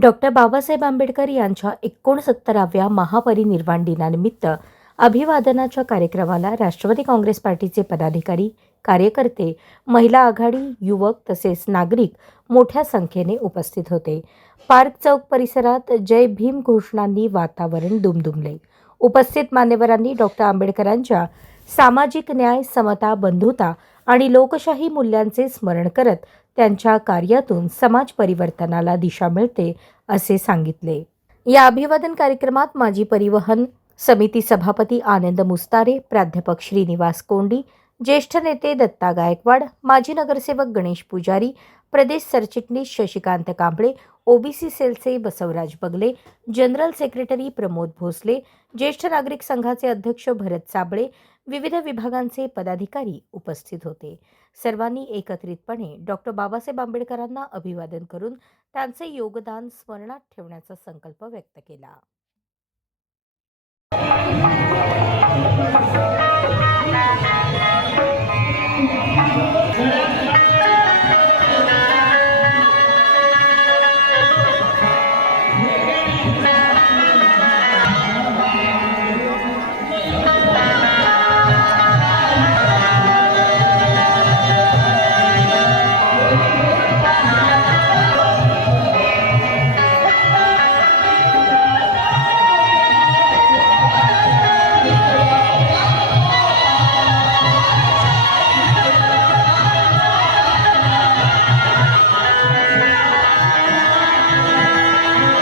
Doctor Babasaheb Ambedkar यांच्या 69व्या महापरिनिर्वाण दिनानिमित्त अभिवादनाच्या कार्यक्रमाला राष्ट्रवादी काँग्रेस पार्टीचे पदाधिकारी, कार्यकर्ते, महिला आघाडी, युवक तसेच नागरिक मोठ्या संख्येने उपस्थित होते. पार्क चौक परिसरात जय भीम घोषणांनी वातावरण दुमदुमले. उपस्थित मान्यवरांनी डॉक्टर आंबेडकरांच्या सामाजिक न्याय, समता, बंधुता आणि लोकशाही मूल्यांचे स्मरण करत त्यांच्या कार्यातून समाज परिवर्तनाला दिशा मिळते असे सांगितले. या अभिवादन कार्यक्रमात माजी परिवहन समिती सभापती आनंद मुस्तारे, प्राध्यापक श्रीनिवास कोंडी, ज्येष्ठ नेते दत्ता गायकवाड, माजी नगरसेवक गणेश पुजारी, प्रदेश सरचिटणीस शशिकांत कांबळे, ओबीसी सेलचे बसवराज बगले, जनरल सेक्रेटरी प्रमोद भोसले, ज्येष्ठ नागरिक संघाचे अध्यक्ष भरत साबळे, विविध विभागांचे पदाधिकारी उपस्थित होते. सर्वांनी एकत्रितपणे डॉक्टर बाबासाहेब आंबेडकरांना अभिवादन करून त्यांचे योगदान स्मरणात ठेवण्याचा संकल्प व्यक्त केला.